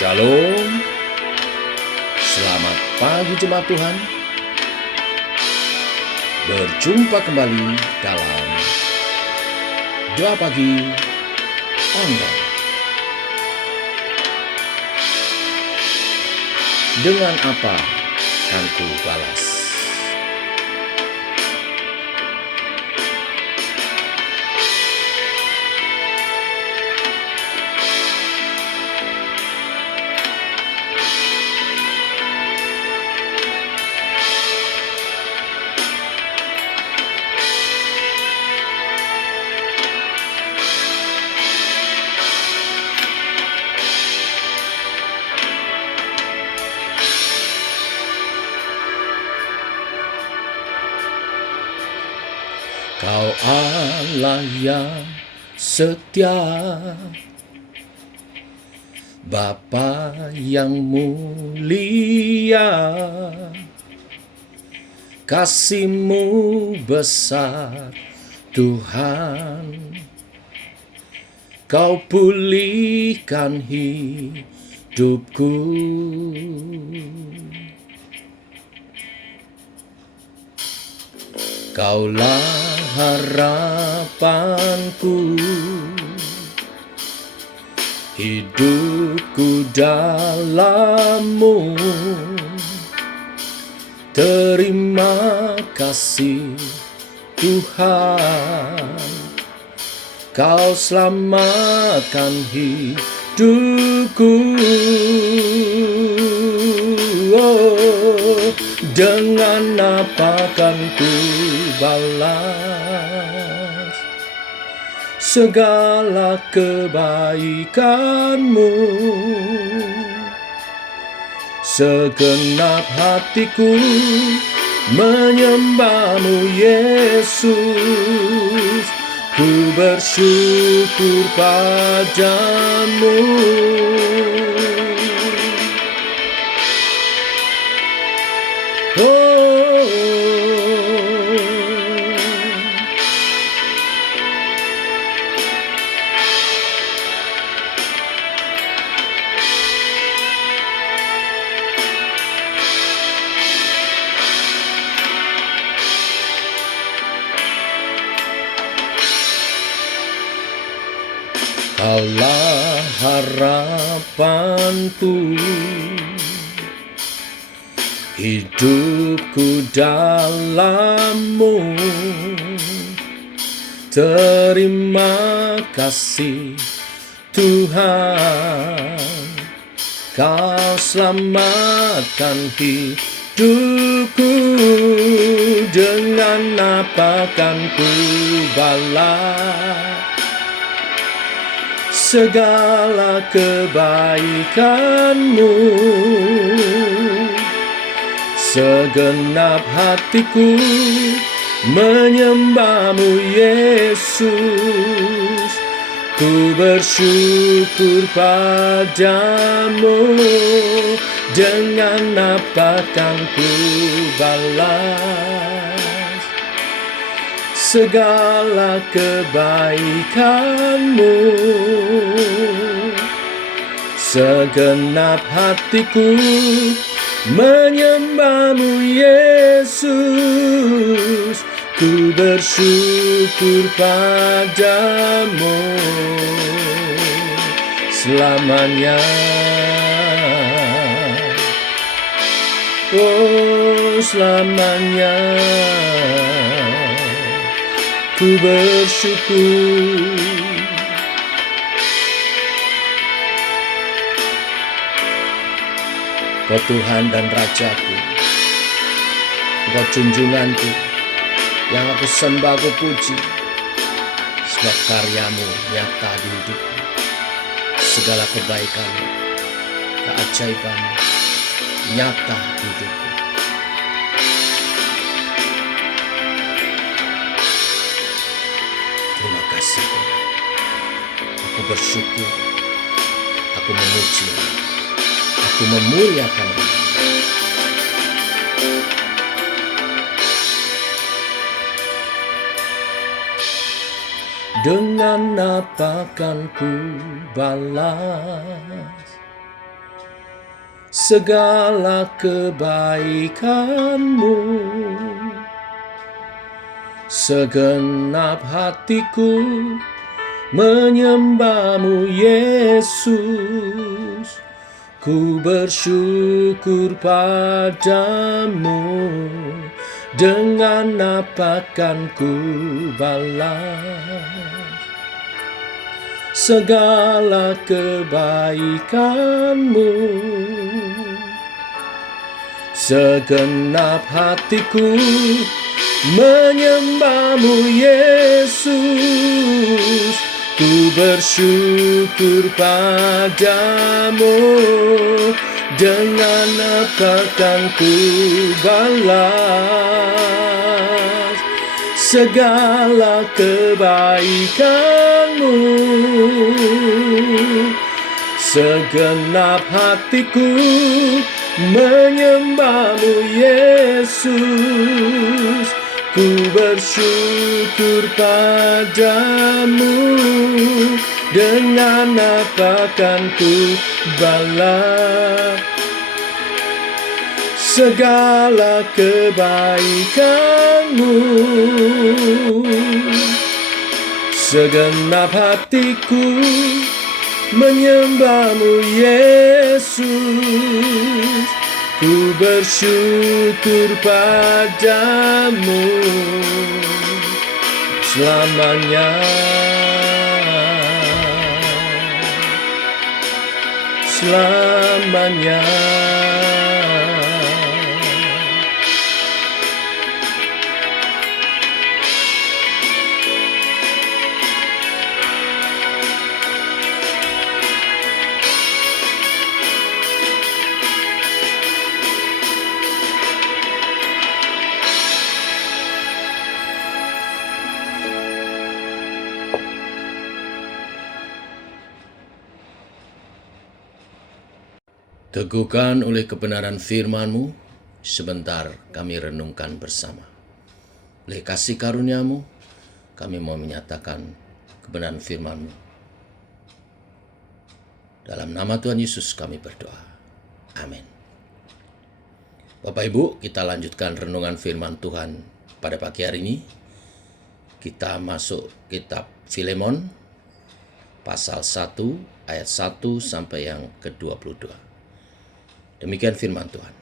Shalom, selamat pagi jemaat Tuhan. Berjumpa kembali dalam Doa Pagi Online. Dengan apa akan ku balas? Kau Allah yang setia, Bapa yang mulia, kasih-Mu besar Tuhan. Kau pulihkan hidupku. Kaulah harapanku, hidupku dalam-Mu. Terima kasih Tuhan, Kau selamatkan hidupku. Dengan apa kan ku balas segala kebaikan-Mu? Segenap hatiku menyembah-Mu, Yesus. Ku bersyukur padamu. Kaulah harapanku, hidupku dalam-Mu. Terima kasih Tuhan, Kau selamatkan hidupku. Dengan apa kan ku balas segala kebaikan-Mu? Segenap hatiku menyembah-Mu, Yesus. Ku bersyukur padamu. Dengan apa kan ku balas segala kebaikan-Mu? Segenap hatiku menyembah-Mu, Yesus. Ku bersyukur padamu selamanya. Oh, selamanya ku bersyukur. Kau Tuhan dan Rajaku, Kau junjunganku, yang aku sembah, aku puji, sebab karya-Mu nyata di hidupku. Segala kebaikan-Mu, keajaiban-Mu nyata di hidupku. Terima kasih. Aku bersyukur, aku memuji, aku memuliakan Dia. Dengan apa kan ku balas segala kebaikan-Mu. Segenap hatiku menyembah-Mu, Yesus. Ku bersyukur padamu, dengan apa kan ku balas segala kebaikan-Mu. Segenap hatiku menyembah-Mu, Yesus. Ku bersyukur padamu, dengan apa kan ku balas segala kebaikan-Mu. Segenap hatiku menyembah-Mu, Yesus. Ku bersyukur padamu, dengan apa kan ku balas segala kebaikan-Mu. Segenap hatiku menyembah-Mu, Yesus. Ku bersyukur padamu selamanya, selamanya. Teguhkan oleh kebenaran firman-Mu, sebentar kami renungkan bersama. Oleh kasih karunia-Mu, kami mau menyatakan kebenaran firman-Mu. Dalam nama Tuhan Yesus kami berdoa. Amin. Bapak Ibu, kita lanjutkan renungan firman Tuhan pada pagi hari ini. Kita masuk kitab Filemon, pasal 1, ayat 1 sampai yang ke-22. Demikian firman Tuhan.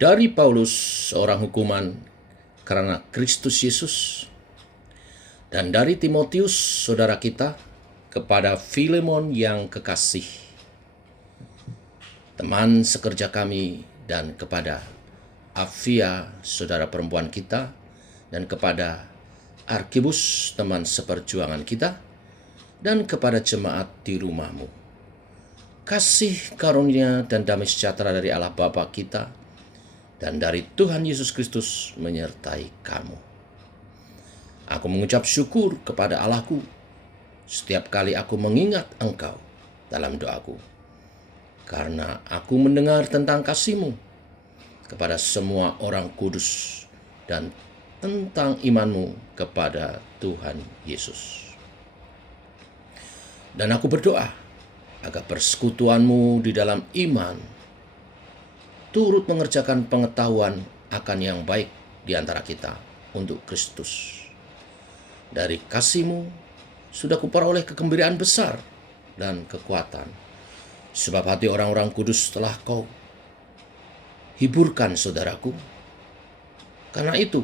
Dari Paulus, seorang hukuman karena Kristus Yesus, dan dari Timotius, saudara kita, kepada Filemon yang kekasih, teman sekerja kami, dan kepada Apfia, saudara perempuan kita, dan kepada Arkibus, teman seperjuangan kita, dan kepada jemaat di rumah-Mu. Kasih karunia dan damai sejahtera dari Allah Bapa kita dan dari Tuhan Yesus Kristus menyertai kamu. Aku mengucap syukur kepada Allahku setiap kali aku mengingat Engkau dalam doaku, karena aku mendengar tentang kasih-Mu kepada semua orang kudus dan tentang iman-Mu kepada Tuhan Yesus. Dan aku berdoa agar persekutuan-Mu di dalam iman turut mengerjakan pengetahuan akan yang baik di antara kita untuk Kristus. Dari kasih-Mu sudah kuperoleh kegembiraan besar dan kekuatan, sebab hati orang-orang kudus telah Kau hiburkan, saudaraku. Karena itu,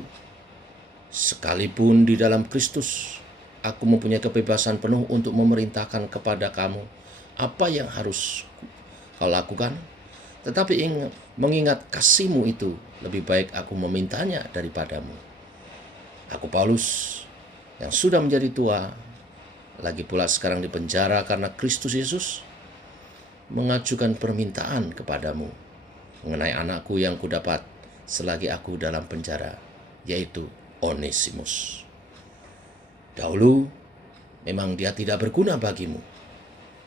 sekalipun di dalam Kristus, aku mempunyai kebebasan penuh untuk memerintahkan kepada kamu apa yang harus Kau lakukan, tetapi mengingat kasih-Mu itu, lebih baik aku memintanya daripadamu. Aku Paulus, yang sudah menjadi tua, lagi pula sekarang di penjara karena Kristus Yesus, mengajukan permintaan kepadamu mengenai anakku yang kudapat selagi aku dalam penjara, yaitu Onesimus. Dahulu memang dia tidak berguna bagimu,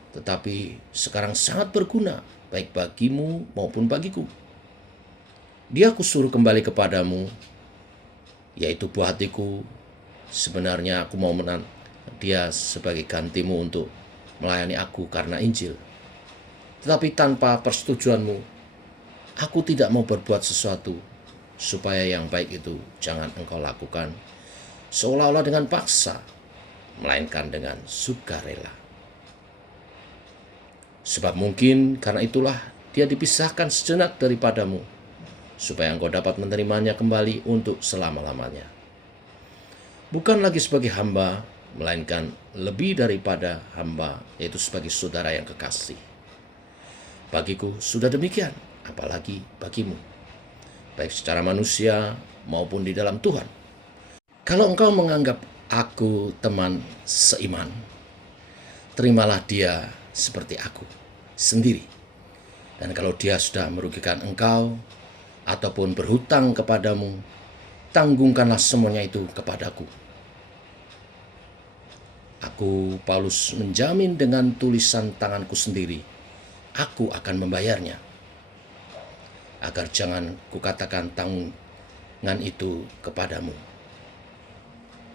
tetapi sekarang sangat berguna baik bagimu maupun bagiku. Dia kusuruh kembali kepadamu, yaitu buah hatiku. Sebenarnya aku mau dia sebagai gantimu untuk melayani aku karena Injil. Tetapi tanpa persetujuanmu, aku tidak mau berbuat sesuatu supaya yang baik itu jangan engkau lakukan seolah-olah dengan paksa, melainkan dengan sukarela. Sebab mungkin karena itulah dia dipisahkan sejenak daripadamu, supaya engkau dapat menerimanya kembali untuk selama-lamanya. Bukan lagi sebagai hamba, melainkan lebih daripada hamba, yaitu sebagai saudara yang kekasih. Bagiku sudah demikian, apalagi bagimu, baik secara manusia maupun di dalam Tuhan. Kalau engkau menganggap aku teman seiman, terimalah dia seperti aku sendiri. Dan kalau dia sudah merugikan engkau ataupun berhutang kepadamu, tanggungkanlah semuanya itu kepadaku. Aku, Paulus, menjamin dengan tulisan tanganku sendiri, aku akan membayarnya. Agar jangan kukatakan tanggungan itu kepadamu.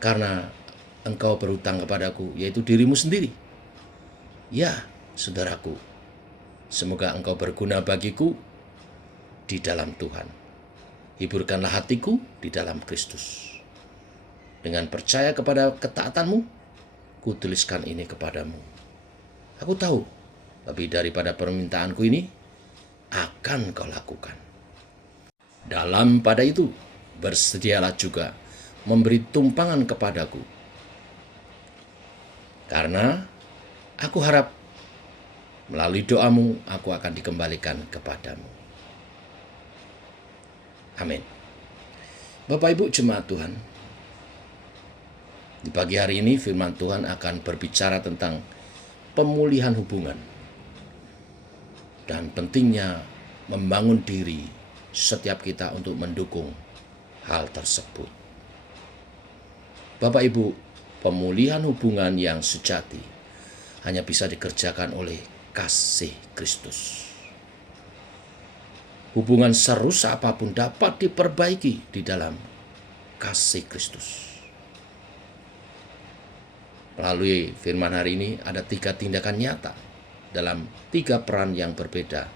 Karena engkau berhutang kepadaku, yaitu dirimu sendiri. Ya, saudaraku, semoga engkau berguna bagiku di dalam Tuhan. Hiburkanlah hatiku di dalam Kristus. Dengan percaya kepada ketaatanmu, kutuliskan ini kepadamu. Aku tahu, lebih daripada permintaanku ini, akan kau lakukan. Dalam pada itu, bersedialah juga memberi tumpangan kepadaku. Karena aku harap melalui doamu, aku akan dikembalikan kepadamu. Amin. Bapak Ibu jemaat Tuhan, di pagi hari ini firman Tuhan akan berbicara tentang pemulihan hubungan dan pentingnya membangun diri setiap kita untuk mendukung hal tersebut. Bapak Ibu, pemulihan hubungan yang sejati hanya bisa dikerjakan oleh kasih Kristus. Hubungan serusak apapun dapat diperbaiki di dalam kasih Kristus. Melalui firman hari ini ada 3 tindakan nyata dalam 3 peran yang berbeda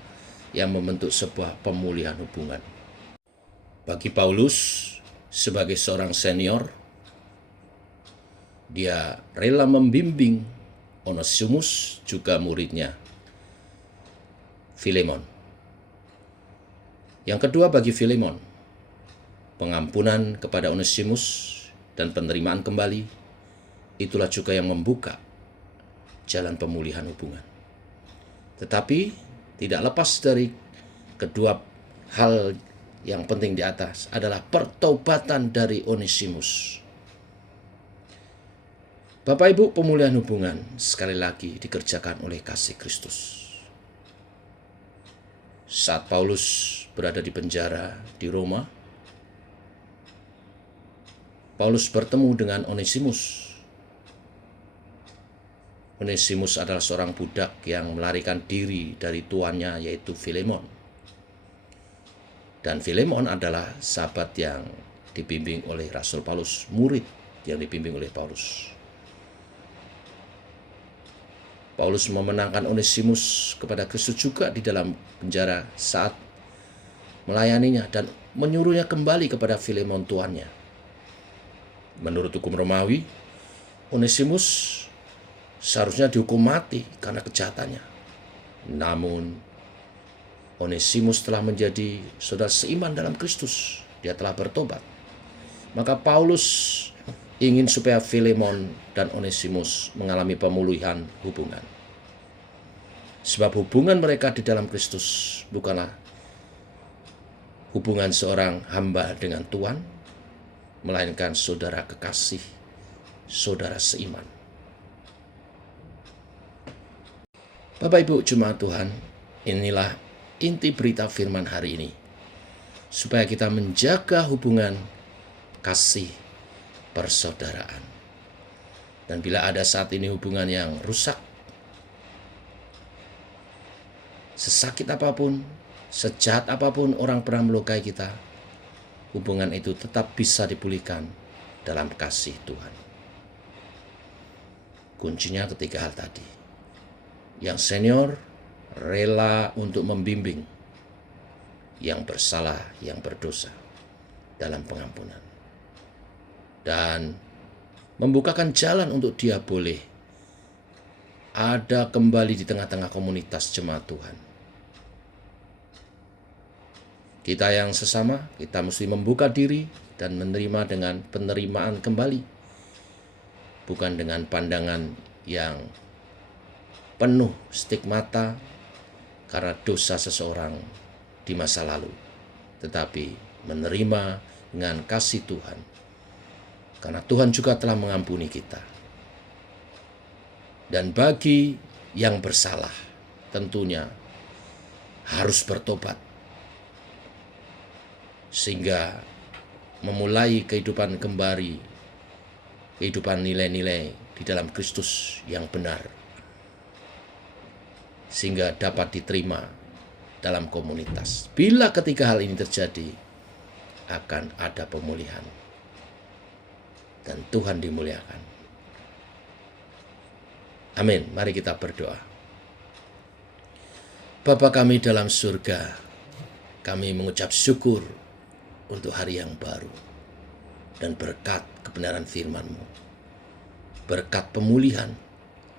yang membentuk sebuah pemulihan hubungan. Bagi Paulus, sebagai seorang senior, dia rela membimbing Onesimus, juga muridnya Filemon. Yang kedua bagi Filemon, pengampunan kepada Onesimus dan penerimaan kembali, itulah juga yang membuka jalan pemulihan hubungan. Tetapi tidak lepas dari kedua hal yang penting di atas adalah pertobatan dari Onesimus. Bapak Ibu, pemulihan hubungan sekali lagi dikerjakan oleh kasih Kristus. Saat Paulus berada di penjara di Roma, Paulus bertemu dengan Onesimus. Onesimus adalah seorang budak yang melarikan diri dari tuannya, yaitu Filemon. Dan Filemon adalah sahabat yang dibimbing oleh Rasul Paulus, murid yang dibimbing oleh Paulus. Paulus memenangkan Onesimus kepada Kristus juga di dalam penjara saat melayaninya dan menyuruhnya kembali kepada Filemon tuannya. Menurut hukum Romawi, Onesimus seharusnya dihukum mati karena kejahatannya. Namun, Onesimus telah menjadi saudara seiman dalam Kristus. Dia telah bertobat. Maka Paulus ingin supaya Filemon dan Onesimus mengalami pemulihan hubungan. Sebab hubungan mereka di dalam Kristus bukanlah hubungan seorang hamba dengan Tuhan, melainkan saudara kekasih, saudara seiman. Bapak Ibu jemaat Tuhan, inilah inti berita firman hari ini. Supaya kita menjaga hubungan kasih persaudaraan. Dan bila ada saat ini hubungan yang rusak, sesakit apapun, sejahat apapun orang pernah melukai kita, hubungan itu tetap bisa dipulihkan dalam kasih Tuhan. Kuncinya ketiga hal tadi. Yang senior rela untuk membimbing yang bersalah, yang berdosa dalam pengampunan. Dan membukakan jalan untuk dia boleh ada kembali di tengah-tengah komunitas jemaat Tuhan. Kita yang sesama, kita mesti membuka diri dan menerima dengan penerimaan kembali. Bukan dengan pandangan yang penuh stigmata karena dosa seseorang di masa lalu, tetapi menerima dengan kasih Tuhan, karena Tuhan juga telah mengampuni kita. Dan bagi yang bersalah, tentunya harus bertobat, sehingga memulai kehidupan kembali, kehidupan nilai-nilai di dalam Kristus yang benar, sehingga dapat diterima dalam komunitas. Bila ketika hal ini terjadi, akan ada pemulihan dan Tuhan dimuliakan. Amin. Mari kita berdoa. Bapa kami dalam surga, kami mengucap syukur untuk hari yang baru dan berkat kebenaran firman-Mu, berkat pemulihan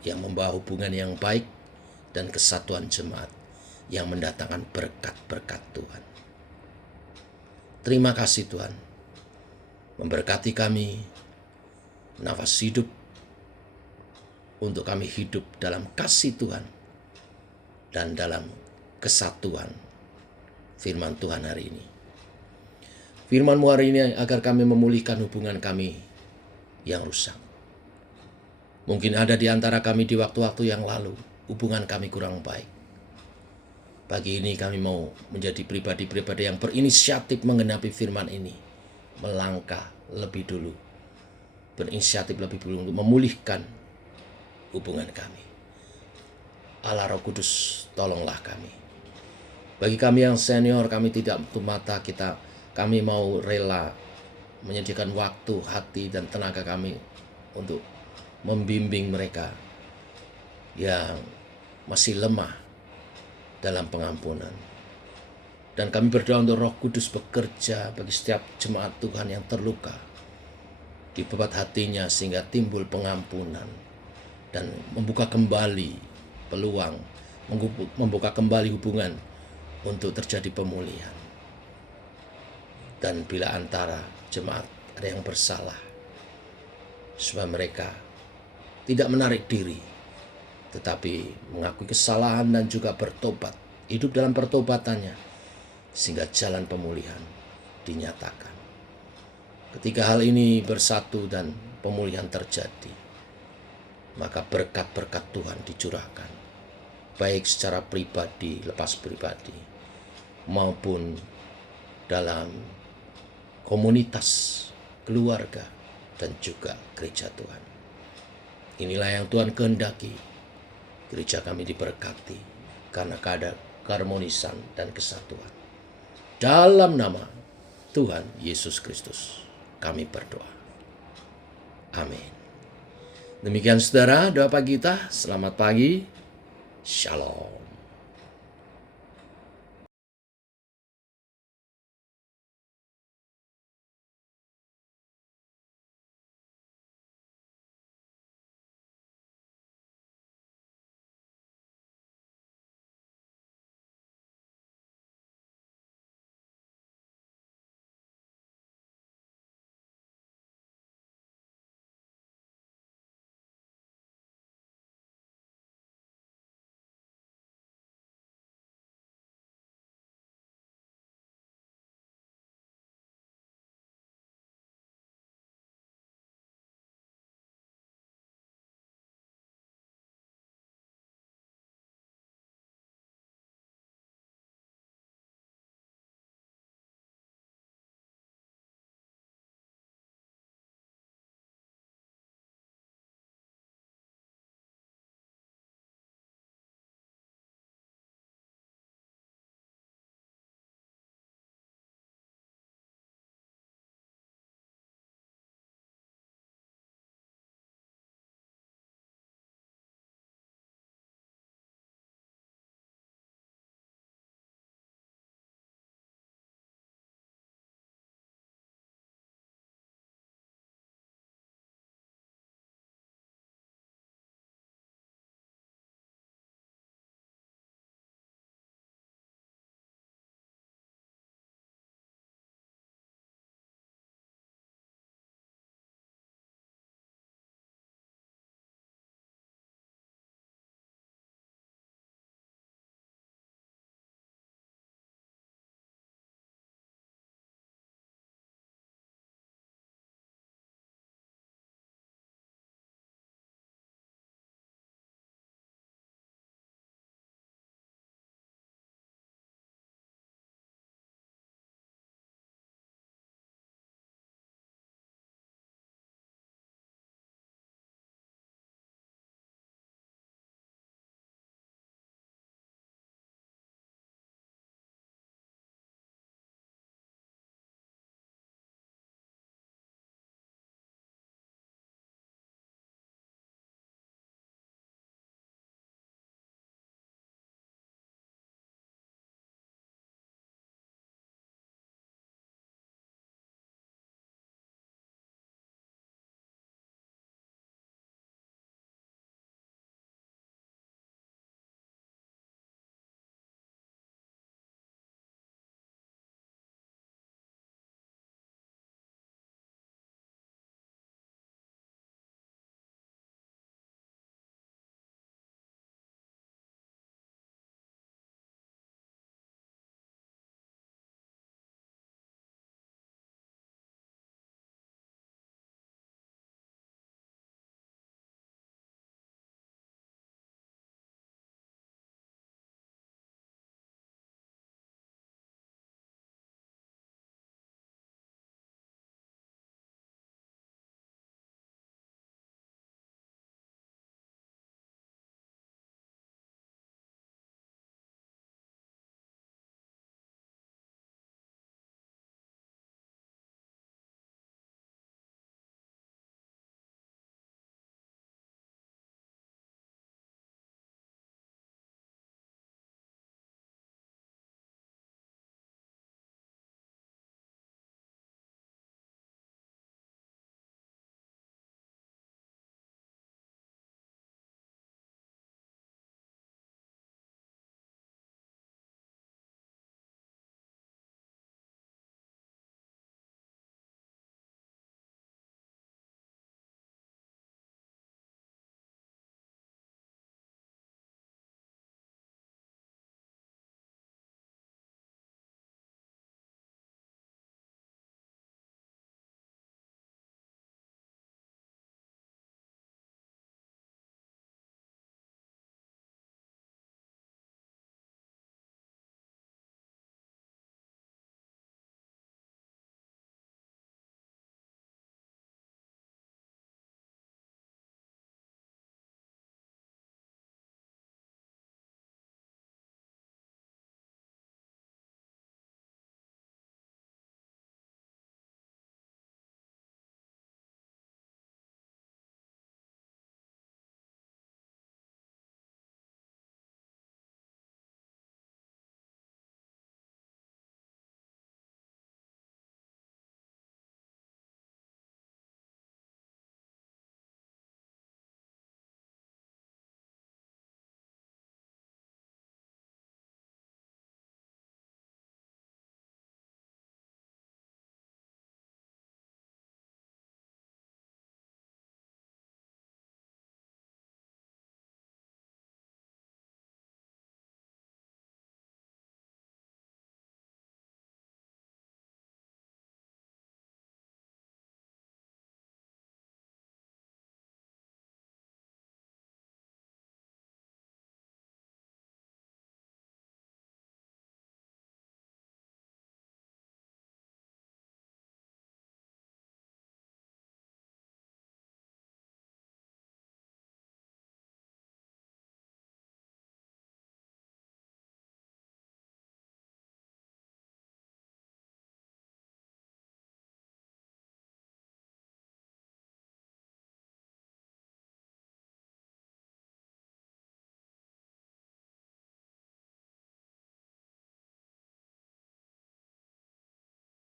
yang membawa hubungan yang baik dan kesatuan jemaat yang mendatangkan berkat-berkat Tuhan. Terima kasih Tuhan, memberkati kami, nafas hidup untuk kami hidup dalam kasih Tuhan dan dalam kesatuan firman Tuhan hari ini. Firman-Mu hari ini agar kami memulihkan hubungan kami yang rusak. Mungkin ada di antara kami di waktu-waktu yang lalu, hubungan kami kurang baik. Pagi ini kami mau menjadi pribadi-pribadi yang berinisiatif menggenapi firman ini. Melangkah lebih dulu. Berinisiatif lebih dulu untuk memulihkan hubungan kami. Allah Roh Kudus, tolonglah kami. Bagi kami yang senior, kami tidak tutup mata, kami mau rela menyediakan waktu, hati, dan tenaga kami untuk membimbing mereka yang masih lemah dalam pengampunan. Dan kami berdoa untuk Roh Kudus bekerja bagi setiap jemaat Tuhan yang terluka, dibebat hatinya sehingga timbul pengampunan dan membuka kembali peluang, membuka kembali hubungan untuk terjadi pemulihan. Dan bila antara jemaat ada yang bersalah, supaya mereka tidak menarik diri, tetapi mengakui kesalahan dan juga bertobat, hidup dalam pertobatannya, sehingga jalan pemulihan dinyatakan. Ketika hal ini bersatu dan pemulihan terjadi, maka berkat-berkat Tuhan dicurahkan, baik secara pribadi, lepas pribadi, maupun dalam komunitas, keluarga, dan juga gereja Tuhan. Inilah yang Tuhan kehendaki. Gereja kami diberkati karena ada keharmonisan dan kesatuan. Dalam nama Tuhan Yesus Kristus kami berdoa. Amin. Demikian saudara, doa pagi kita. Selamat pagi. Shalom.